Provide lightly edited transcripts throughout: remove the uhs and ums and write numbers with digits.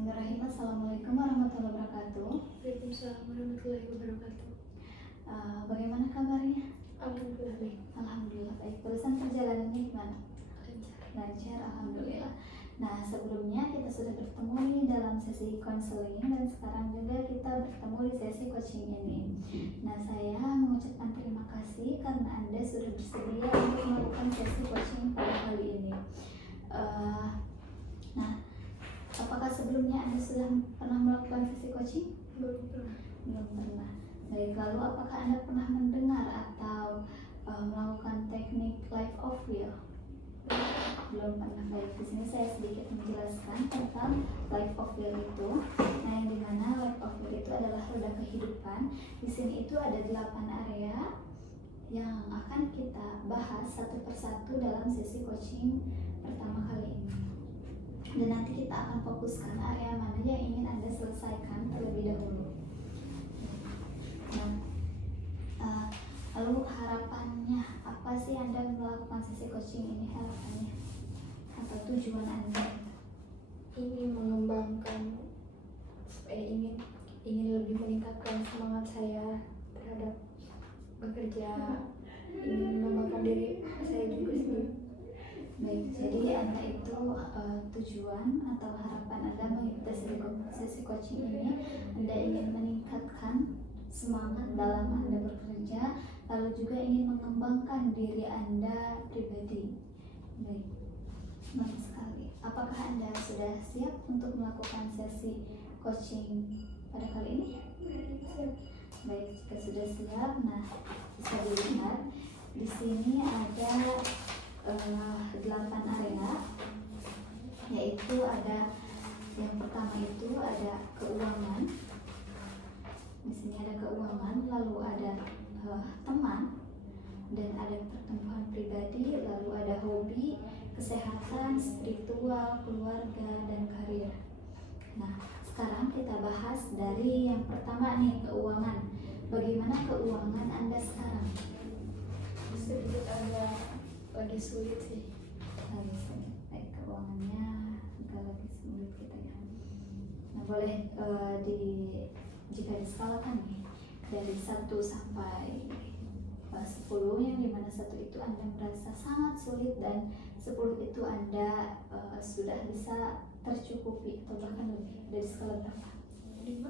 Bismillahirrahmanirrahim. Assalamualaikum warahmatullahi wabarakatuh. Waalaikumsalam warahmatullahi wabarakatuh. Bagaimana kabarnya? Alhamdulillah baik. Alhamdulillah baik. Barusan perjalanannya gimana? Lancar. Lancar, alhamdulillah. Nah, sebelumnya kita sudah bertemu nih dalam sesi konseling dan sekarang juga kita bertemu di sesi coaching ini. Nah, saya mengucapkan terima kasih karena Anda sudah bersedia untuk melakukan sesi coaching pada kali ini. Nah, apakah sebelumnya Anda sudah pernah melakukan sesi coaching? Belum pernah. Belum pernah. Baik, lalu apakah Anda pernah mendengar atau melakukan teknik life of will? Belum pernah. Baik, di sini saya sedikit menjelaskan tentang life of will itu. Nah, yang dimana life of will itu adalah roda kehidupan. Di sini itu ada 8 area yang akan kita bahas satu persatu dalam sesi coaching pertama kali ini. Dan nanti kita akan fokuskan area mana yang ingin Anda selesaikan terlebih dahulu. Nah, lalu harapannya apa sih Anda melakukan sesi coaching ini? Harapannya atau tujuan Anda? Ingin mengembangkan supaya ingin lebih meningkatkan semangat saya terhadap bekerja, ingin mengembangkan diri saya juga sendiri. Baik, jadi Anda itu tujuan atau harapan Anda mengikuti sesi coaching ini, Anda ingin meningkatkan semangat dalam Anda bekerja, lalu juga ingin mengembangkan diri Anda pribadi. Baik, baik sekali. Apakah Anda sudah siap untuk melakukan sesi coaching pada kali ini? Baik, jika sudah siap, nah bisa dilihat di sini ada 8 area, yaitu ada yang pertama itu ada keuangan. Di sini ada keuangan, lalu ada teman, dan ada pertumbuhan pribadi, lalu ada hobi, kesehatan, spiritual, keluarga, dan karir. Nah, sekarang kita bahas dari yang pertama nih, keuangan. Bagaimana keuangan Anda sekarang? Sedikit lagi sulit sih. Lagi sulit. Baik, keuangannya agak lagi sulit gitu ya. Nah, boleh jika diskalakan nih dari 1 sampai 10, yang dimana 1 itu Anda merasa sangat sulit dan 10 itu Anda sudah bisa tercukupi atau bahkan lebih. Ada di skala berapa? 5.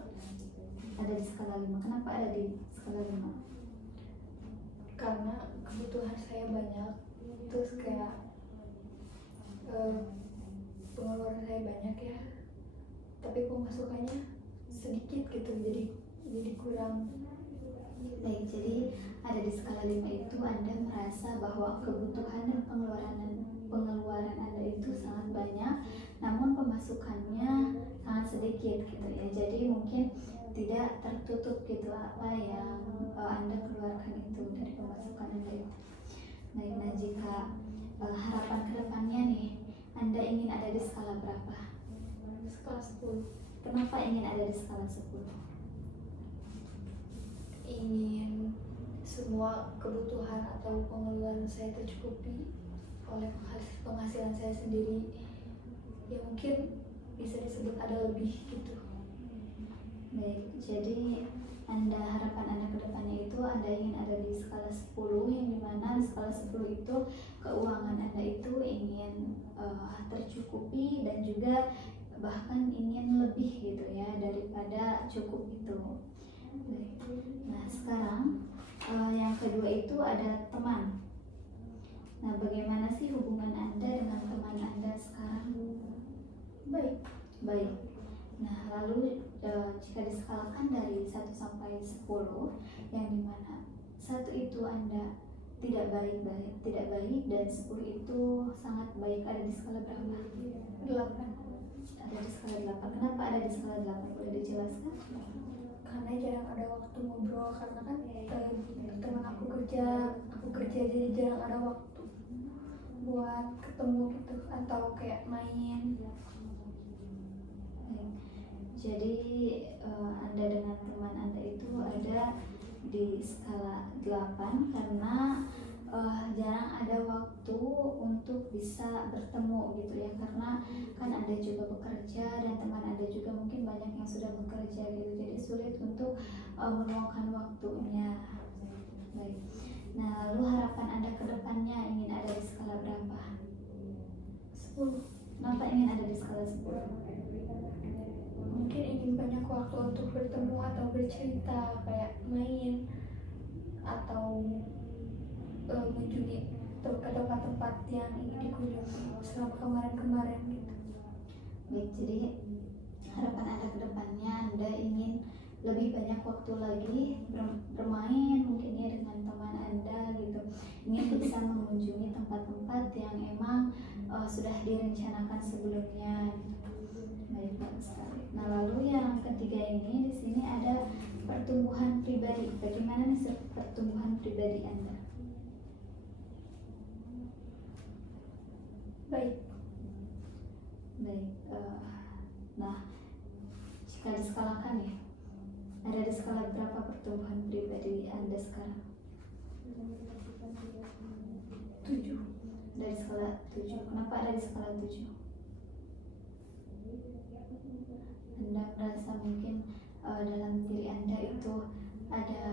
Ada di skala 5. Kenapa ada di skala 5? Karena kebutuhan saya banyak, terus kayak pengeluaran saya banyak ya, tapi pemasukannya sedikit gitu, jadi kurang. Baik, jadi ada di skala 5 itu Anda merasa bahwa kebutuhan dan pengeluaran Anda itu sangat banyak, namun pemasukannya sangat sedikit gitu ya. Jadi mungkin tidak tertutup gitu apa yang Anda keluarkan itu dari pemasukan Anda itu. Baik, nah jika harapan kedepannya nih, Anda ingin ada di skala berapa? Skala 10. Kenapa ingin ada di skala 10? Ingin semua kebutuhan atau pengeluaran saya tercukupi oleh penghasilan saya sendiri, ya mungkin bisa disebut ada lebih gitu. Baik, jadi harapan Anda ke depannya itu Anda ingin ada di skala 10, yang dimana di skala 10 itu keuangan Anda itu ingin tercukupi dan juga bahkan ingin lebih gitu ya daripada cukup itu. Baik. Nah, sekarang yang kedua itu ada teman. Nah, bagaimana sih hubungan Anda dengan teman Anda sekarang? Baik. Baik. Nah, lalu jika diskalakan dari 1 sampai 10, yang dimana 1 itu Anda tidak baik dan 10 itu sangat baik, ada di skala berapa? 8. Ada di skala 8. Kenapa ada di skala 8? Boleh dijelaskan? Karena jarang ada waktu ngobrol, karena kan teman aku kerja jadi jarang ada waktu buat ketemu gitu atau kayak main. Jadi Anda dengan teman Anda itu ada di skala 8 karena jarang ada waktu untuk bisa bertemu gitu ya, karena kan Anda juga bekerja dan teman Anda juga sudah bekerja gitu, jadi sulit untuk meluangkan waktunya. Baik. Nah, lalu harapan Anda ke depannya ingin ada di skala berapa? 10. Kenapa ingin ada di skala 10? Mungkin ingin banyak waktu untuk bertemu atau bercerita, kayak main atau mengunjungi ke tempat-tempat yang ingin dikunjungi selama kemarin-kemarin gitu. Baik, jadi harapan Anda ke depannya Anda ingin lebih banyak waktu lagi bermain mungkin ya dengan teman Anda gitu, ingin bisa mengunjungi tempat-tempat yang emang sudah direncanakan sebelumnya. Baik, bagus sekali. Nah, lalu yang ketiga ini di sini ada pertumbuhan pribadi. Bagaimana nih pertumbuhan pribadi Anda? Baik. Nah, jika diskalakan ya, ada di skala berapa pertumbuhan pribadi Anda sekarang? 7. Dari skala 7. Kenapa ada di skala 7? Anda merasa mungkin dalam diri Anda itu ada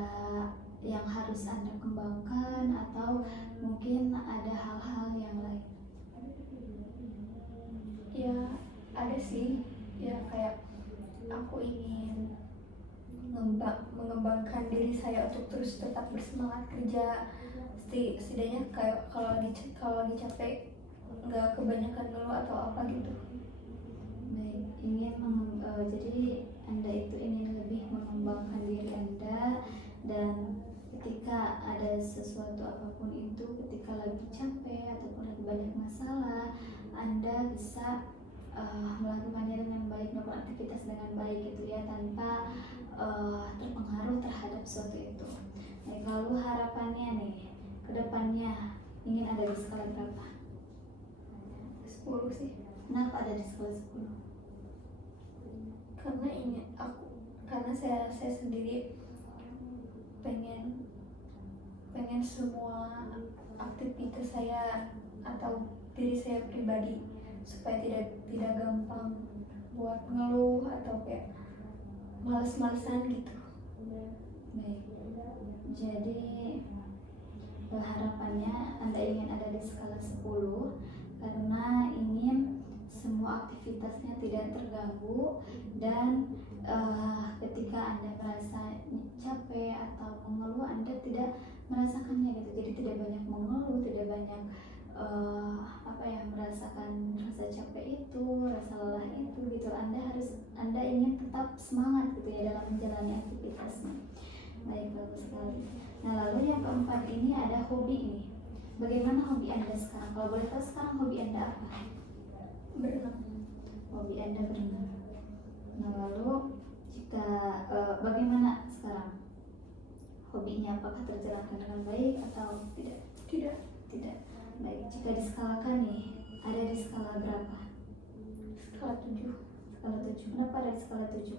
yang harus Anda kembangkan, atau mungkin ada hal-hal yang lain? Ya ada sih, ya kayak aku ingin mengembangkan diri saya untuk terus tetap bersemangat kerja. Setidaknya kayak kalau lagi capek nggak kebanyakan ngeluh atau apa gitu. Baik, jadi Anda itu ingin lebih mengembangkan diri Anda, dan ketika ada sesuatu apapun itu, ketika lagi capek ataupun lagi banyak masalah, Anda bisa melakukannya dengan baik, melakukan aktivitas dengan baik gitu ya, tanpa terpengaruh terhadap sesuatu itu. Baik, lalu harapannya nih ke depannya ingin ada di skala berapa? 10 sih. Kenapa ada di skala 10? Karena saya sendiri pengen semua aktivitas saya atau diri saya pribadi supaya tidak gampang buat ngeluh atau kayak males-malesan gitu. Baik, jadi harapannya Anda ingin ada di skala 10 karena ingin semua aktivitasnya tidak terganggu, dan ketika Anda merasa capek atau mengeluh, Anda tidak merasakannya gitu, jadi tidak banyak mengeluh, tidak banyak merasakan rasa capek itu, rasa lelah itu gitu. Anda ingin tetap semangat gitu ya dalam menjalani aktivitasnya. Baik, bagus sekali. Nah, lalu yang keempat ini ada hobi ini. Bagaimana hobi Anda sekarang? Kalau boleh tahu sekarang hobi Anda apa? Berenang. Hobi Anda berenang. Nah, lalu jika bagaimana sekarang hobinya, apakah terjalankan dengan baik atau tidak? Tidak. Baik, jika diskalakan nih, ada di skala berapa? Skala 7. Skala 7. Kenapa ada di skala 7?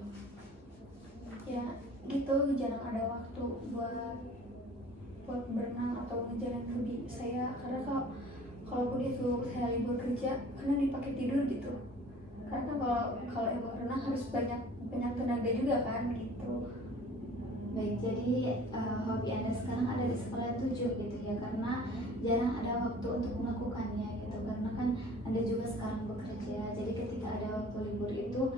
Ya gitu, jarang ada waktu buat berenang atau ngejalanin hobi saya, karena kalaupun itu saya libur kerja karena dipakai tidur gitu. Karena kalau emang renang harus banyak tenaga juga kan gitu. Baik, jadi hobi Anda sekarang ada di skala 7 gitu ya, karena jarang ada waktu untuk melakukannya gitu, karena kan Anda juga sekarang bekerja. Jadi ketika ada waktu libur itu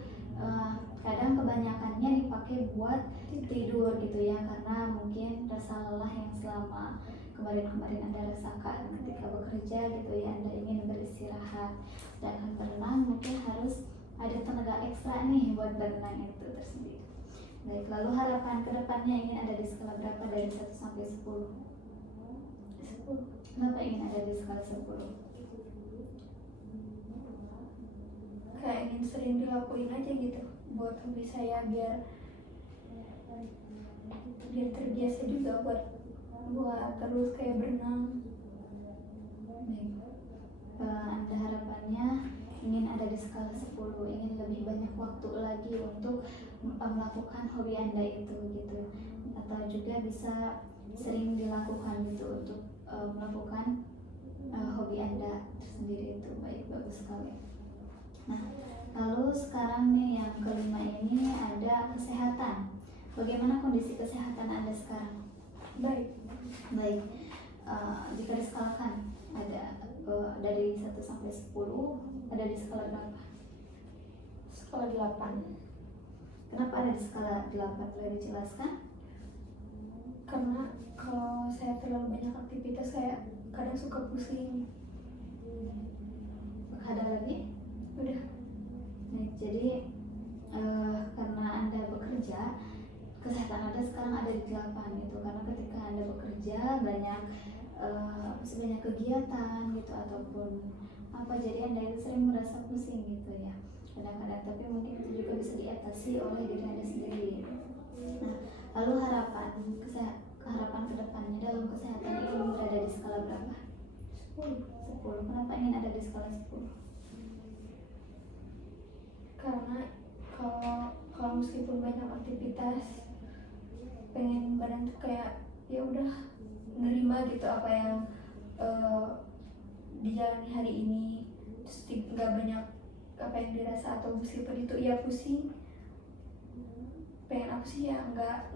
kadang kebanyakannya dipakai buat tidur gitu ya, karena mungkin rasa lelah yang selama kemarin Anda rasakan ketika bekerja gitu ya, Anda ingin beristirahat. Sedangkan berenang mungkin harus ada tenaga ekstra nih buat berenang itu tersendiri. Baik, lalu harapan kedepannya ingin ada di skala berapa dari 1 sampai 10? 10. Kenapa ingin ada di skala 10? Kayak ingin sering dilakuin aja gitu buat hobi saya, biar terbiasa juga buat terus kayak berenang. Baik, Anda harapannya ingin ada di skala 10, ingin lebih banyak waktu lagi untuk melakukan hobi Anda itu gitu, atau juga bisa sering dilakukan gitu untuk melakukan hobi Anda tersendiri itu. Baik, bagus sekali. Nah, lalu sekarang nih yang kelima ini ada kesehatan. Bagaimana kondisi kesehatan Anda sekarang? Baik. Baik. Jika diskalakan ada dari 1 sampai 10, ada di skala berapa? Skala 8. Kenapa ada di skala 8? Boleh dijelaskan? Karena kalau saya terlalu banyak aktivitas saya kadang suka pusing. Ada lagi? Udah. Baik, jadi karena Anda bekerja, kesehatan Anda sekarang ada di 8 gitu. Karena ketika Anda bekerja banyak banyak kegiatan gitu ataupun apa, jadi Anda itu sering merasa pusing gitu ya kadang-kadang, tapi mungkin itu juga bisa diatasi oleh diri Anda sendiri. Nah, lalu harapan ke depannya dalam kesehatan ini berada di skala berapa? 10. Kenapa ingin ada di skala 10? Karena kalau meskipun banyak aktivitas, pengen badan tuh kayak ya udah nerima gitu apa yang dijalani hari ini, terus nggak banyak apa yang dirasa, atau meskipun itu ya pusing, pengen aku sih ya nggak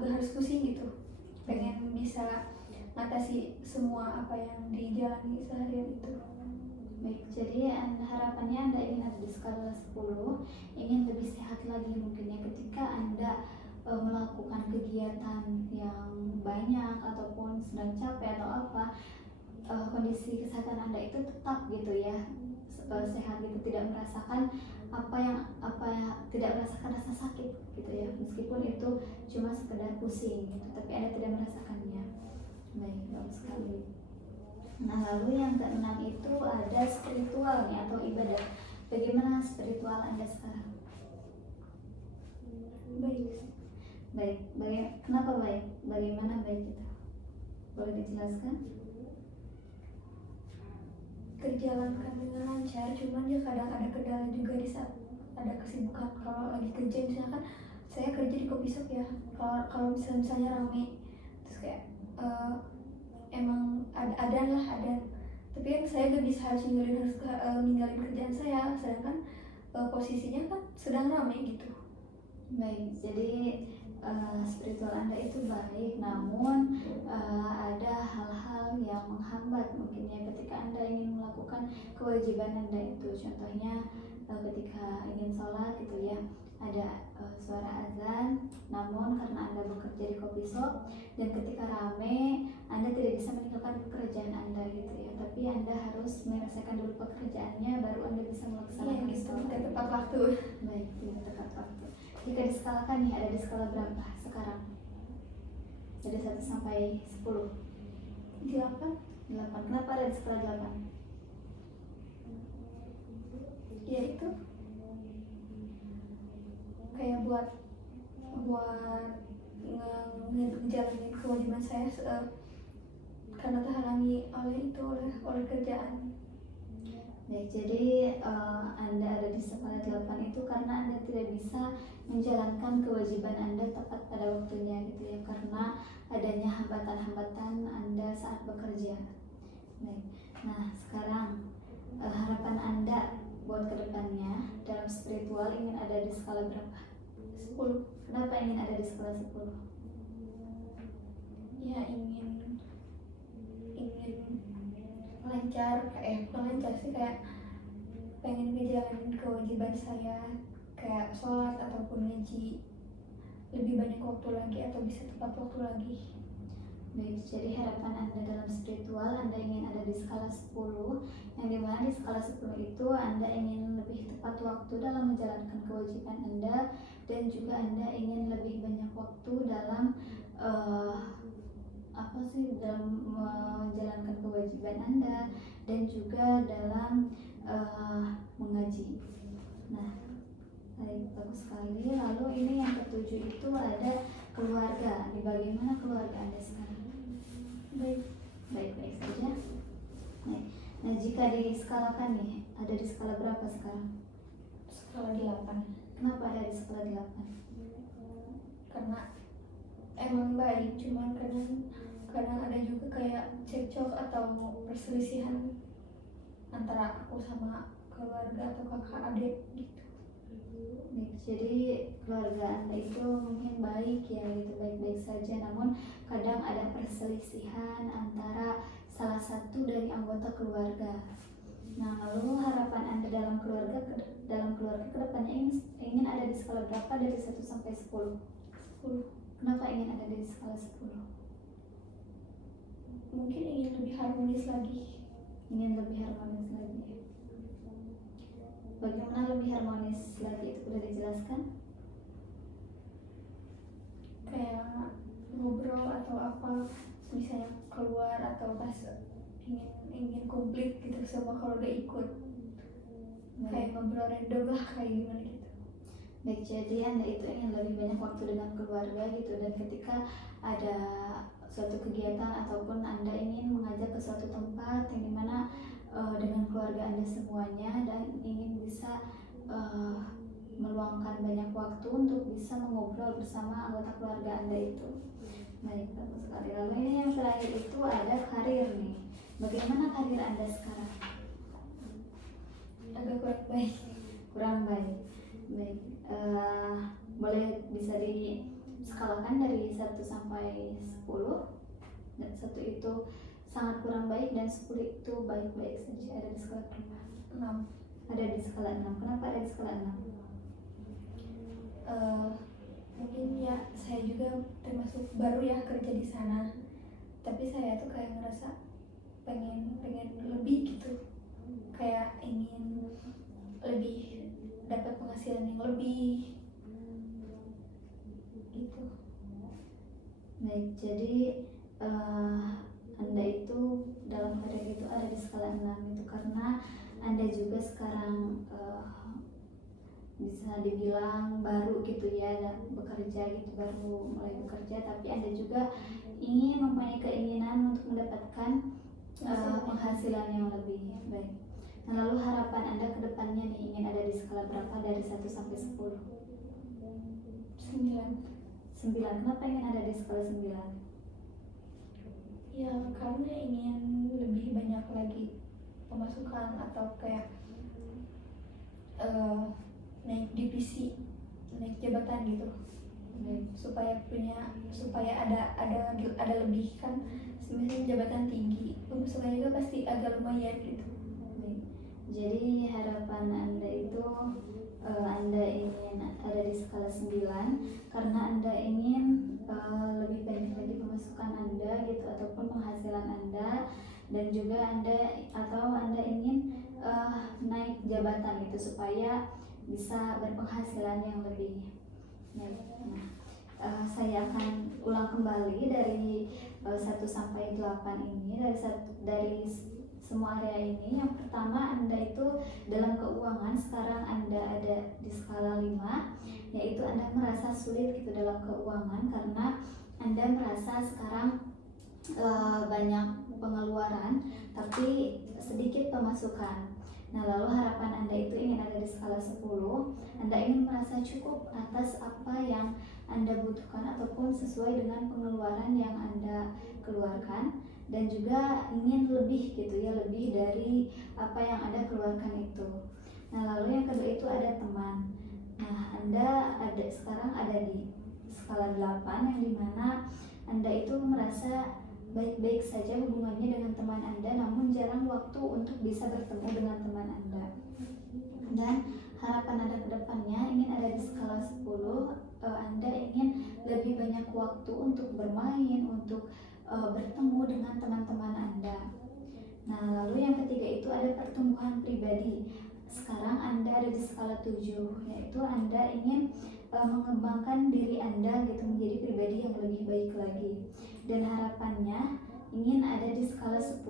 harus pusing gitu, pengen bisa ngatasi semua apa yang dijalani seharian itu. Baik, jadi harapannya Anda ingin ada di skala 10, ingin lebih sehat lagi mungkin ya ketika Anda melakukan kegiatan yang banyak ataupun sedang capek atau apa, kondisi kesehatan Anda itu tetap gitu ya sehat gitu, tidak merasakan tidak merasakan rasa sakit gitu ya, meskipun itu cuma sekedar pusing gitu, tapi Anda tidak merasakannya. Baik, bagus sekali. Nah, lalu yang keenam itu ada spiritual nih atau ibadah. Bagaimana spiritual Anda sekarang? Baik. Kenapa baik? Bagaimana baik itu? Boleh dijelaskan? Terjalankan dengan lancar, cuman ya kadang ada kendala juga di saat ada kesibukan. Kalau lagi kerja misalkan saya kerja di kopi shop ya, kalau misalnya rame, terus kayak emang ada, tapi kan saya gak bisa harus ninggalin kerjaan saya, sedangkan posisinya kan sedang rame gitu. Baik, jadi spiritual Anda itu baik, namun ada hal-hal yang menghambat mungkin ya ketika Anda ingin melakukan kewajiban Anda itu. Contohnya ketika ingin sholat gitu ya, ada suara azan, namun karena Anda bekerja di coffee shop dan ketika rame Anda tidak bisa meninggalkan pekerjaan Anda gitu ya, tapi Anda harus menyelesaikan dulu pekerjaannya baru Anda bisa melaksanakan sholat. Tidak tepat waktu. Baik, tidak tepat waktu. Jika diskalakan nih, ada di skala berapa sekarang? Dari 1 sampai 10. 8. Kenapa ada di skala 8? Ya itu kayak buat ngejalanin kewajiban saya karena terhalangi oleh kerjaan. Baik, jadi Anda ada di skala 8 itu karena Anda tidak bisa menjalankan kewajiban Anda tepat pada waktunya gitu ya, karena adanya hambatan-hambatan Anda saat bekerja. Baik, nah sekarang harapan Anda buat kedepannya dalam spiritual ingin ada di skala berapa? 10. Kenapa ingin ada di skala 10? Ya ingin lancar, bukan lancar sih, kayak pengen ngejalanin kewajiban saya kayak sholat ataupun ngaji lebih banyak waktu lagi atau bisa tepat waktu lagi. Baik, jadi harapan Anda dalam spiritual Anda ingin ada di skala 10, yang dimana di skala 10 itu Anda ingin lebih tepat waktu dalam menjalankan kewajiban Anda, dan juga Anda ingin lebih banyak waktu dalam dalam menjalankan kewajiban Anda dan juga dalam mengaji. Nah, baik, bagus sekali. Lalu ini yang ketujuh itu ada keluarga. Ini bagaimana keluarga Anda sekarang? Baik saja. Nah, jika diskalakan nih, ada di skala berapa sekarang? Skala 8. Kenapa ada di skala 8? Karena emang baik, cuman kadang ada juga kayak cekcok atau perselisihan antara aku sama keluarga atau kakak adik gitu. Baik, Jadi keluarga Anda itu mungkin baik ya gitu, baik-baik saja, namun kadang ada perselisihan antara salah satu dari anggota keluarga. Nah, lalu harapan Anda dalam keluarga kedepannya ingin ada di skala berapa dari 1 sampai 10? 10. Kenapa ingin ada di skala 10? Mungkin ingin lebih harmonis lagi. Ingin lebih harmonis lagi. Bagaimana lebih harmonis lagi itu sudah dijelaskan? Kayak ngobrol atau apa, misalnya keluar atau pas ingin komplit gitu, semua keluarga ikut. Kayak ngobrol random lah, kayak gimana gitu. Baik, jadi Anda itu ingin lebih banyak waktu dengan keluarga gitu, dan ketika ada suatu kegiatan ataupun Anda ingin mengajak ke suatu tempat yang dimana dengan keluarga Anda semuanya, dan ingin bisa meluangkan banyak waktu untuk bisa mengobrol bersama anggota keluarga Anda itu. Baik, bagus sekali. Lalu ini yang terakhir itu ada karir nih. Bagaimana karir Anda sekarang? Agak kurang baik. Kurang baik. Baik, boleh bisa diskalakan dari 1 sampai 10. Dan 1 itu sangat kurang baik dan 10 itu baik-baik saja. Ada di skala berapa? 6. Ada di skala 6. Kenapa ada di skala 6? Mungkin ya saya juga termasuk baru ya kerja di sana, tapi saya tuh kayak ngerasa pengen lebih gitu, kayak ingin lebih dapat penghasilan yang lebih gitu. Baik, jadi Anda itu dalam karir itu ada di skala 6 itu karena Anda juga sekarang bisa dibilang baru gitu ya, bekerja gitu, baru mulai bekerja, tapi Anda juga ingin mempunyai keinginan untuk mendapatkan penghasilan yang lebih baik. Nah, lalu harapan Anda ke depannya nih, ingin ada di skala berapa dari 1 sampai 10? 9. 9. Kenapa ingin ada di skala 9? Ya karena ingin lebih banyak lagi pemasukan atau kayak naik divisi, naik jabatan gitu. supaya ada lebih kan, misalnya jabatan tinggi, pemasukannya juga pasti agak lumayan gitu. Jadi harapan Anda itu Anda ingin ada di skala 9 karena Anda ingin lebih banyak lagi pemasukan Anda gitu, ataupun penghasilan Anda, dan juga Anda ingin naik jabatan gitu supaya bisa berpenghasilan yang lebih. Saya akan ulang kembali dari 1 sampai 8 ini, dari semua area ini. Yang pertama, Anda itu dalam keuangan sekarang Anda ada di skala 5, yaitu Anda merasa sulit gitu dalam keuangan karena Anda merasa sekarang banyak pengeluaran tapi sedikit pemasukan. Nah, lalu harapan Anda itu ingin ada di skala 10. Anda ingin merasa cukup atas apa yang Anda butuhkan ataupun sesuai dengan pengeluaran yang Anda keluarkan, dan juga ingin lebih gitu ya, lebih dari apa yang Anda keluarkan itu. Nah, lalu yang kedua itu ada teman. Nah, Anda sekarang ada di skala 8, yang dimana Anda itu merasa baik-baik saja hubungannya dengan teman Anda, namun jarang waktu untuk bisa bertemu dengan teman Anda. Dan harapan Anda ke depannya ingin ada di skala 10. Anda ingin lebih banyak waktu untuk bermain, untuk bertemu dengan teman-teman Anda. Nah, lalu yang ketiga itu ada pertumbuhan pribadi. Sekarang Anda ada di skala 7, yaitu Anda ingin mengembangkan diri Anda gitu, menjadi pribadi yang lebih baik lagi. Dan harapannya ingin ada di skala 10,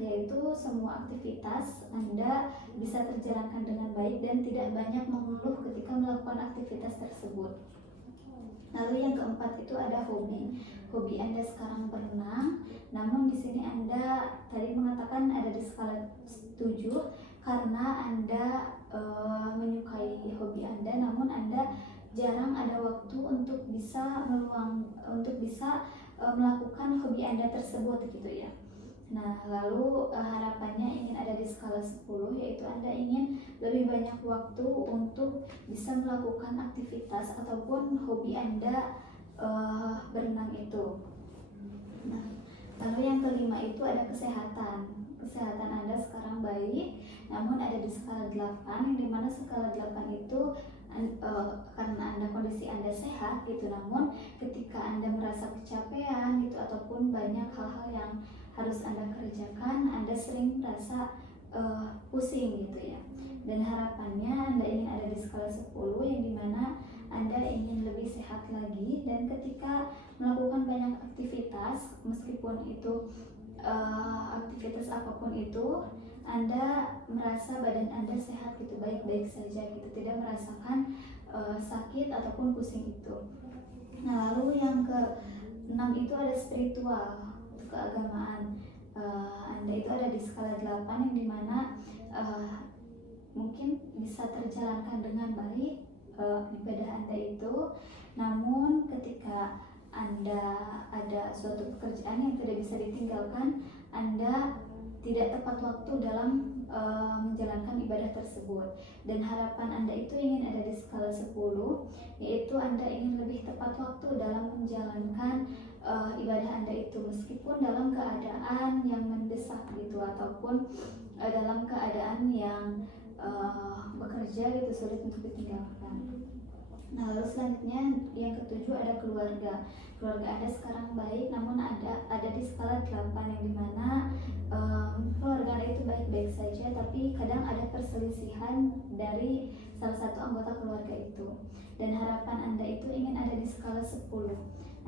yaitu semua aktivitas Anda bisa terjalankan dengan baik dan tidak banyak mengeluh ketika melakukan aktivitas tersebut. Lalu yang keempat itu ada hobi. Hobi Anda sekarang berenang, namun di sini Anda tadi mengatakan ada di skala 7 karena Anda menyukai hobi Anda, namun Anda jarang ada waktu untuk bisa melakukan hobi Anda tersebut gitu ya. Nah, lalu harapannya ingin ada di skala 10, yaitu Anda ingin lebih banyak waktu untuk bisa melakukan aktivitas ataupun hobi Anda berenang itu. Nah, lalu yang kelima itu ada kesehatan. Kesehatan Anda sekarang baik, namun ada di skala 8, yang dimana skala 8 itu karena Anda kondisi Anda sehat gitu, namun ketika Anda merasa kecapean gitu ataupun banyak hal-hal yang harus Anda kerjakan, Anda sering merasa pusing gitu ya. Dan harapannya Anda ingin ada di skala 10, yang dimana Anda ingin lebih sehat lagi, dan ketika melakukan banyak aktivitas, meskipun itu aktivitas apapun itu, Anda merasa badan Anda sehat gitu, baik-baik saja gitu, tidak merasakan sakit ataupun pusing itu. Nah, lalu yang ke-6 itu ada spiritual, keagamaan. Anda itu ada di skala 8, yang dimana mungkin bisa terjalankan dengan baik ibadah Anda itu, namun ketika Anda ada suatu pekerjaan yang tidak bisa ditinggalkan, Anda tidak tepat waktu dalam menjalankan ibadah tersebut. Dan harapan Anda itu ingin ada di skala 10, yaitu Anda ingin lebih tepat waktu dalam menjalankan ibadah Anda itu, meskipun dalam keadaan yang mendesak gitu, ataupun dalam keadaan yang bekerja gitu sulit untuk ditinggalkan. Nah, lalu selanjutnya yang ke-7 ada keluarga. Keluarga Anda sekarang baik, namun ada di skala 8, yang dimana keluarga Anda itu baik-baik saja, tapi kadang ada perselisihan dari salah satu anggota keluarga itu. Dan harapan Anda itu ingin ada di skala 10.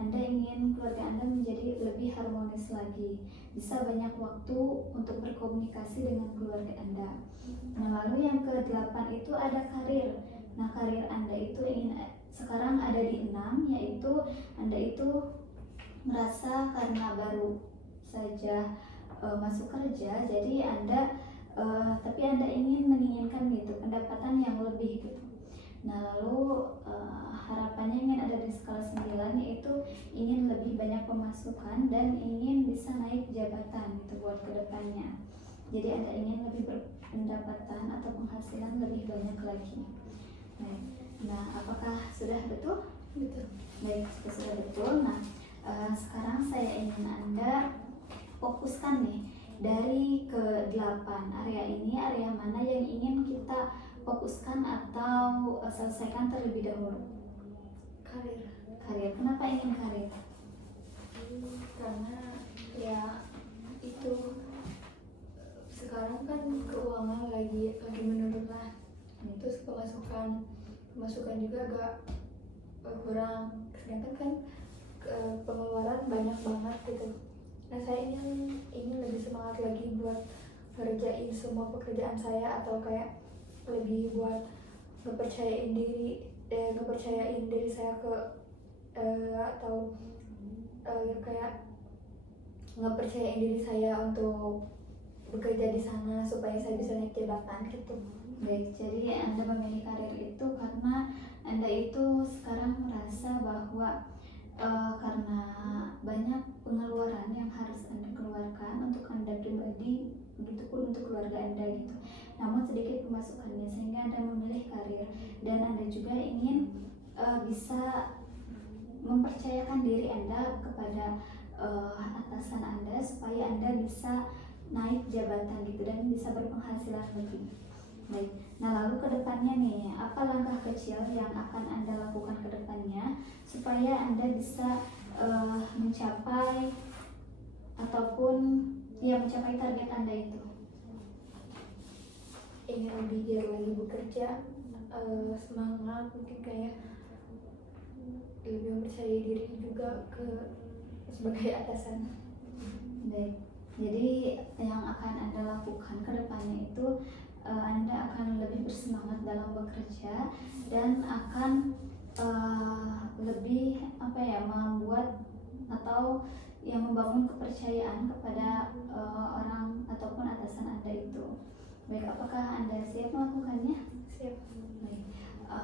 Anda ingin keluarga Anda menjadi lebih harmonis lagi, bisa banyak waktu untuk berkomunikasi dengan keluarga Anda. Nah, lalu yang ke-8 itu ada karir. Nah, karir Anda itu ingin sekarang ada di 6, yaitu Anda itu merasa karena baru saja masuk kerja, jadi Anda tapi Anda menginginkan gitu pendapatan yang lebih gitu. Nah, lalu harapannya ingin ada di skala 9, yaitu ingin lebih banyak pemasukan dan ingin bisa naik jabatan gitu buat kedepannya. Jadi Anda ingin lebih berpendapatan atau penghasilan lebih banyak lagi. Baik. Nah, apakah sudah betul? Betul. Baik, sudah betul. Nah, sekarang saya ingin Anda fokuskan nih dari ke-8 area ini, area mana yang ingin kita fokuskan atau selesaikan terlebih dahulu? Karir. Karir. Kenapa ingin karir? Karena ya itu sekarang kan keuangan lagi menurun lah. Terus pemasukan juga agak kurang, sedangkan kan pengeluaran banyak banget gitu. Nah, saya ingin lebih semangat lagi buat ngerjain semua pekerjaan saya, atau kayak lebih buat ngepercayain diri saya ke atau kayak ngepercayain diri saya untuk bekerja di sana supaya saya bisa naik jabatan gitu. Baik, jadi Anda memilih karir itu karena Anda itu sekarang merasa bahwa karena banyak pengeluaran yang harus Anda keluarkan untuk Anda pribadi, begitupun untuk keluarga Anda gitu. Namun sedikit pemasukannya, sehingga Anda memilih karir, dan Anda juga ingin bisa mempercayakan diri Anda kepada atasan Anda supaya Anda bisa naik jabatan gitu dan bisa berpenghasilan lebih. Baik. Nah, lalu ke depannya nih, apa langkah kecil yang akan Anda lakukan ke depannya supaya Anda bisa mencapai ataupun mencapai target Anda itu? Ingin lebih giat lagi bekerja, semangat, mungkin kayak lebih mempercayai diri juga sebagai atasan. Baik. Jadi yang akan Anda lakukan ke depannya itu Anda akan lebih bersemangat dalam bekerja dan akan lebih membuat atau membangun kepercayaan kepada orang ataupun atasan Anda itu. Baik, apakah Anda siap melakukannya? Siap. Baik.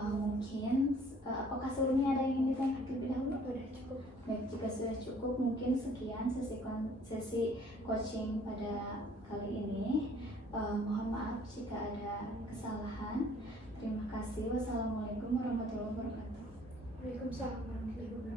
Mungkin apakah sebelumnya ada yang ingin ditanyakan terlebih dahulu? Udah cukup. Baik, jika sudah cukup mungkin sekian sesi coaching pada kali ini. Mohon maaf jika ada kesalahan. Terima kasih. Wassalamualaikum warahmatullahi wabarakatuh. Waalaikumsalam warahmatullahi wabarakatuh.